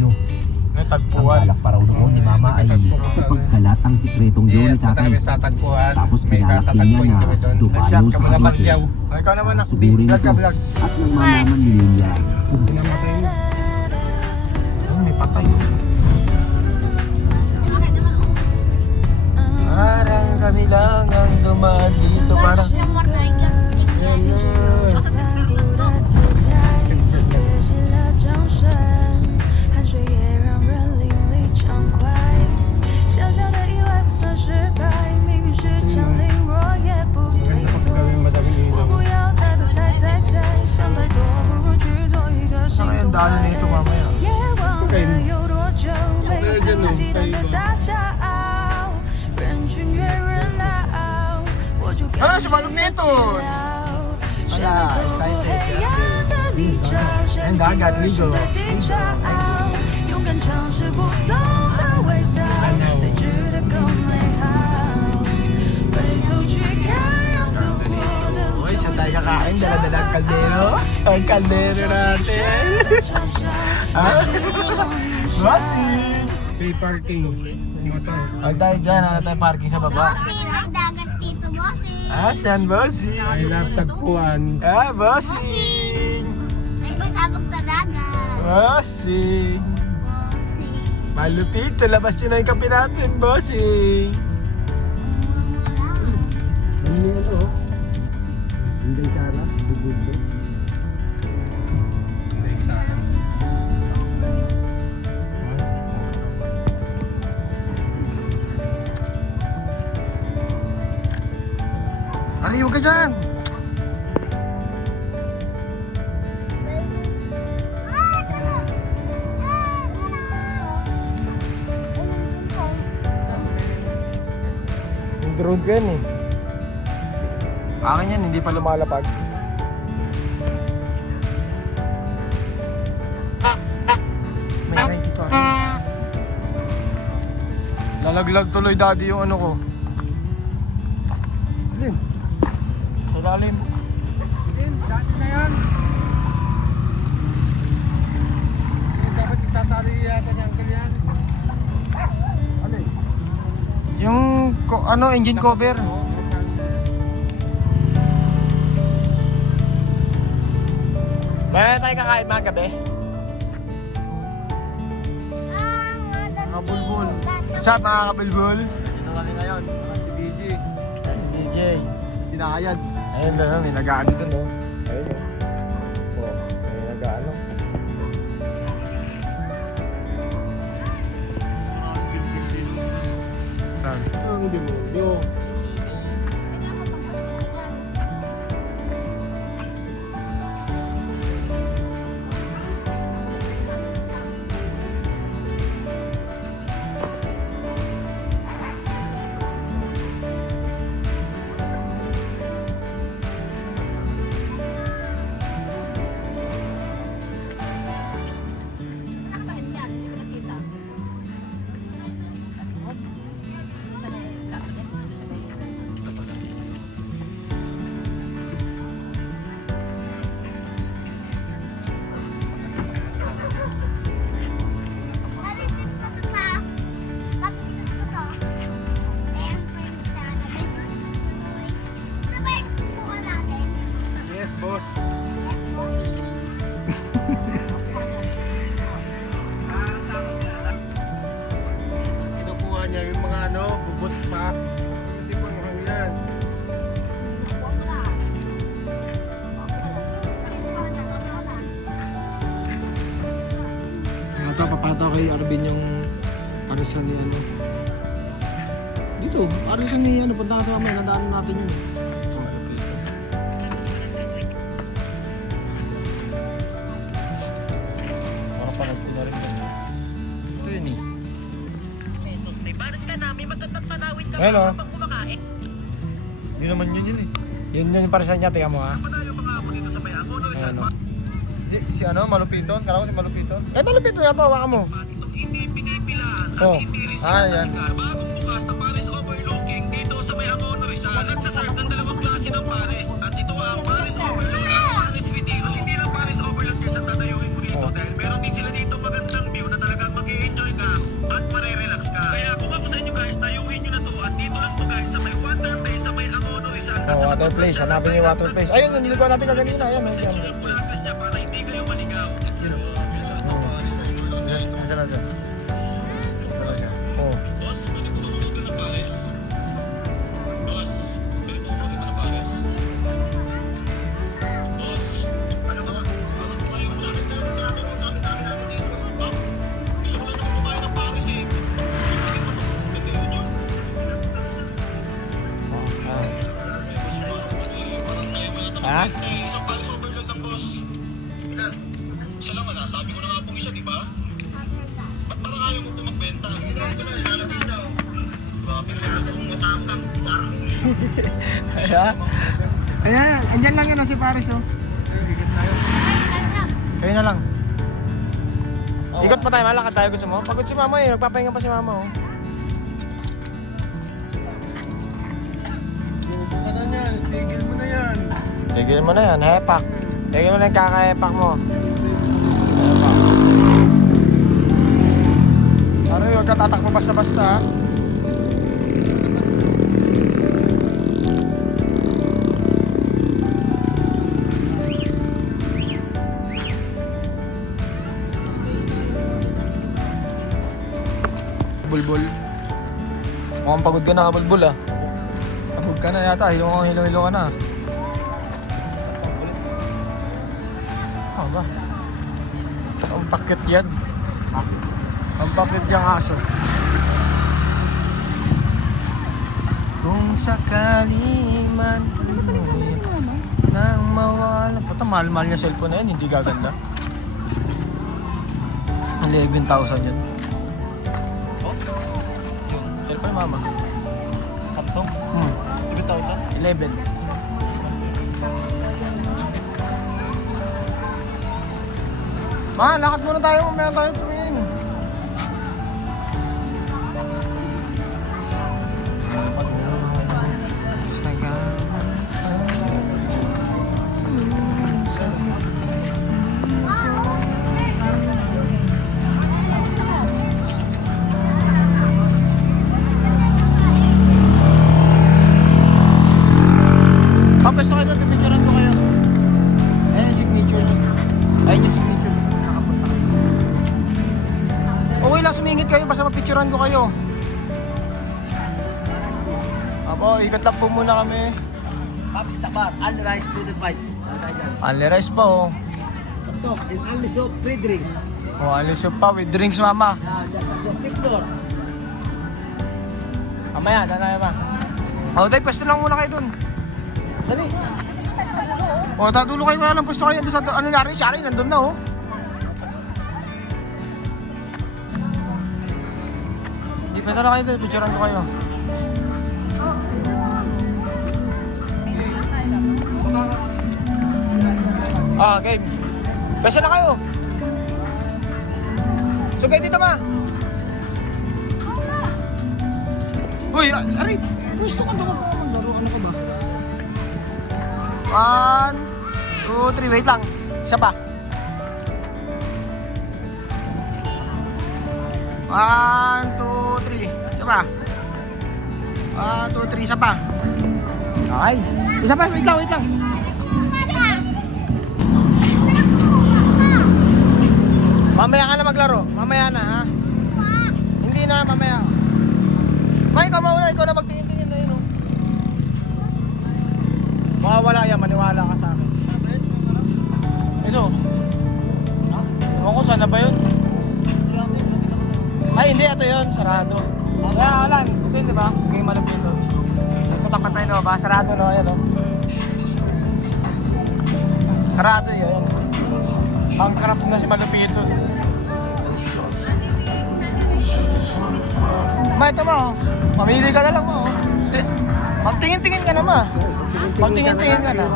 Baguio. Ang balak pa raw noon ni Mama ay ipagkalat ang sikretong yun ni Tatay. Tapos pinalak din niya na dumayo sa Cavite. Sugurin ito at nang malaman ni Lilia kung may patay. Parang kami lang ang dumaan dito. Parang daan na ito mamaya. Ah, si Manong nito! Wala, excited. Ang dagat, ligo. Uy, saan tayo kakain? Dala-dala ang kaldero. Ang kaldero natin. Ha? Bossing! Free parking. Motor. Huwag tayo dyan. Ano tayo parking sa baba? Bossing, ang dagat dito, bossing. Ah, saan bossing? I love tagpuan. Ah, bossing! May pasabog sa dagat. Bossing! Bossing. Malupit. Labas yun na yung kape natin, bossing! Hindi ano, hindi sana. Bugod mo. Aliw ka dyan! Yung drone ko yan eh. Akin yan, hindi pa lumalapag. May dito. Lalaglag tuloy daddy yung ano ko. Alin? Sa lalim. Dati na yan. Dapat itatali yata ng ganyan. Alin? Yung ano, engine cover. Kaya tayo kakain mga gabi? Kabulbul. What's up mga kabulbul? Dito kami ngayon. Si DJ. Si DJ. Sinakayad. Ayun na, may nag-ano dun oh. Ayun oh. Oh, may nag-ano. Saan? Ang demonyo. Yes, boss. Kinukuha niya yung mga ano, bubot pa. Hindi pa mga yan. Ito, papato kay Arvin yung arisan ni ano. Dito, arisan ni ano, punta natin kami, nadaanan natin yun. Mga panagpo na rin yan. Ito yun eh. Pesos, may baras ka namin, magtatanawin ka Ayun, oh. habang kumakain. Yun naman yun eh. Yun yung para sa niya, tingnan mo ha. Panalo pa nga ako dito sa Mayako, no? Ayan o. Si ano, Malupiton? Kala ko si Malupiton? Eh, Malupiton yan po, hawakan mo. Hindi pinipilaan at Oh. hindi rin Ah, yan. bagong bukas na Paris Overlooking dito sa Mayako, no? Nagsaserve ng dalawang klase ng Paris at ito ang Paris Overlook at Paris Retiro. Hindi lang Paris Overlook yung sa tatayuin mo dito dahil meron din sila dito magandang view na talaga Water place, hanapin yung water place. Ayun, yung nilikuan natin kanina. Ayan, may yan. Yung platas niya para hindi kayo maligaw. Oh. Boss, pwede ko tumulogan ng pares? Boss, pwede ko tumulogan ng pares? Boss, ano ba? Parang kumayo sa akin tayo. Dami dito. Boss, gusto ko lang naman kumain ng pares eh. Bakit ba nyo? Ha? Isang pares overload ng boss. Ilan? Isa lang wala. Sabi ko na nga pong isa, di ba? Ba't parang ayaw mo po magbenta? Hinahin ko na, nilalabis na. Grabe naman akong matapang. Parang Ayan. Ayan, andyan lang yun si Paris, oh. Kayo na lang. Ikot pa tayo, malakad tayo, gusto mo? Pagod si mama eh, nagpapahinga pa si mama, oh. Tigil mo na yan. Tigil mo na yan, hepak. Tigil mo na yung kakahepak mo. Hepak. Ano yun, katatakbo basta-basta, ha? Bulbul. Mukhang pagod ka na, kabulbul, ah. Pagod ka na yata, hilo ka na. Ba? Ang pakit yan. Ang pakit yung aso. Kung sakali man nang mawala. Pata mahal-mahal niya cellphone na yan, hindi gaganda. 11,000 yan. Oh? Cellphone mama. Samsung? 11,000? 11. Ma, lakad muna tayo, mamaya tayo tumingin. Papesto kayo doon, pipicturean ko kayo. Ayan yung signature. Ayan yung signature. Okay lang, sumingit kayo, basta mapicturean ko kayo. Apo, ikot lang po muna kami. Paps Tabar, only rice food and fight. Only rice pa, oh. Tok, and only soup, 3 drinks. Oh, only soup pa with drinks, mama. So, picture. Mamaya, tayo ma. Oh, tayo, pwesto lang muna kayo dun. Dali. Oh, tadulo kayo, wala lang pwesto kayo. Doon sa, ano nangyari, si Ari, nandun na, oh. Di, pwede na kayo dun, picturean ko kayo. Ah, okay. Pwesto na kayo. So, kayo dito, ma. Uy, Ari, pwesto ka doon. Laro, ano ka ba? 1, 2, 3, wait lang. Isa pa. 1, 2, 3. Isa pa. 1, 2, 3. Isa pa. Okay. Isa pa, wait lang, wait lang. Mamaya ka na maglaro. Mamaya na, ha? Hindi na, mamaya. May, ikaw mauna. Ikaw na magtingin-tingin na yun, oh. Makawala yan, maniwala ka sa akin. Ito. Ewan ko, sana ba yun? Ay, hindi, ito yun, sarado. Kaya, Alan, okay, di ba? Okay, malapit ito. Nasa tapat tayo, no? Ba, sarado, no? Ayan, no? Sarado yun. Pangcraft na si malapit ito. Ma, ito mo, oh. Mamili ka na lang mo, oh. Magtingin-tingin ka na, ma. Magtingin-tingin ka na.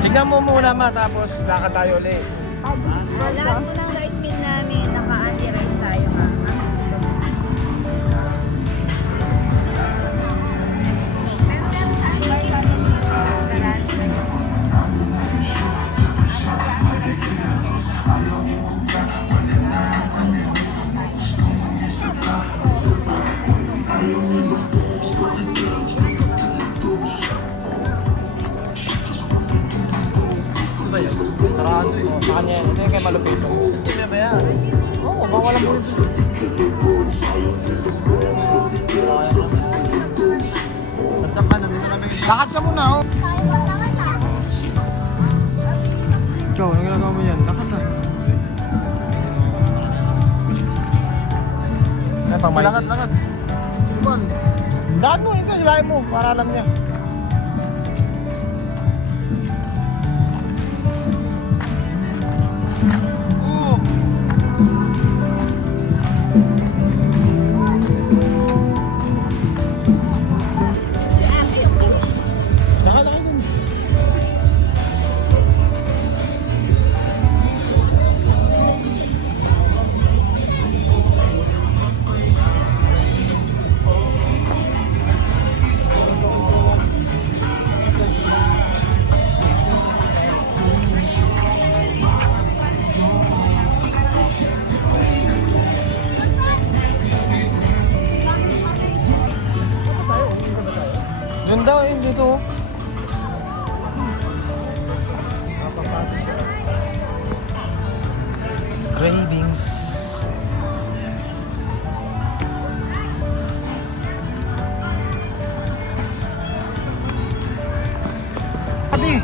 Tignan mo muna, ma, tapos lakad tayo ulit. Lahat po ng rice meal namin, naka-anti rice tayo, ha? Sa kanya yan. Ito yung kay Malupito. Hindi na ba yan? Oo, baka walang bulit. Lakad ka muna, oh. Ikaw, anong ginagawa mo yan? Lakad na. Lakad. Lakad mo, ikaw, silahin mo, para alam niya. Lakad dun. Yun daw, yun dito. Cravings. Adi.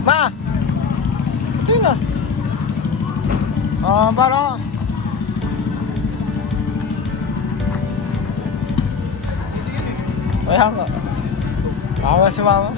Ma! Ito yun ah. Para. Kaya nga. Awa si mama.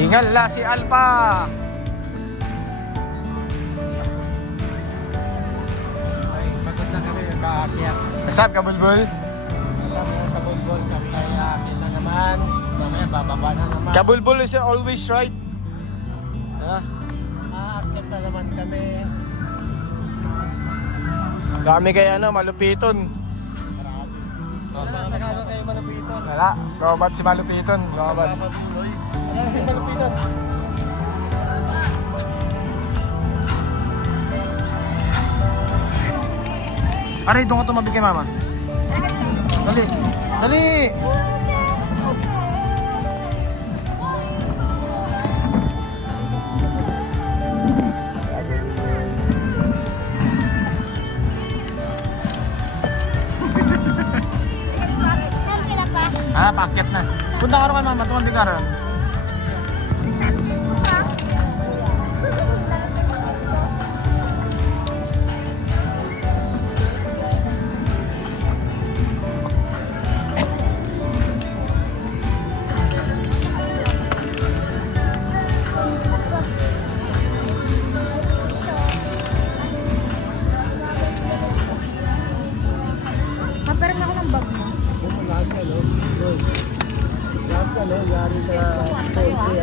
Hingala si Alpha. Ay, pagod na kami. Kaakyat. Kasab ka, Bulbul? Alam mo, kabulbol kami. Kaya akin na naman. Mamaya, bababa na naman. Kabulbul is always right. Ha? Aakyat na naman kami. Dami kaya Malupiton. Nakano tayo malupiton. Wala, robot si Malupiton. Robot. Malupiton. Aray, doon ka tumabig kay mama. Dali. Dali! Paakyat na. Punta ka rin kay mama, tumabig ka rin. Paparam ako ng bag mo. Yari sa ang tubulan.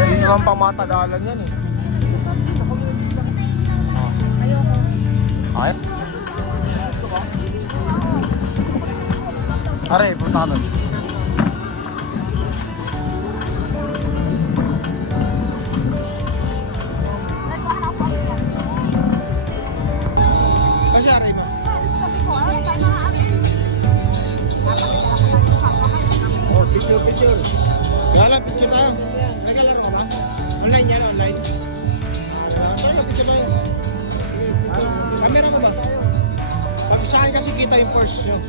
Hindi naman pamatagalan yan eh. Ayoko. Ay? Aray, punta ka nun. Kasi aray ba? Oh, picture. Gala, picture tayo. Nagalaro ka ba? Online yan, online. Gala, picture tayo. Camera mo ba? Sa akin kasi kita yung first yun.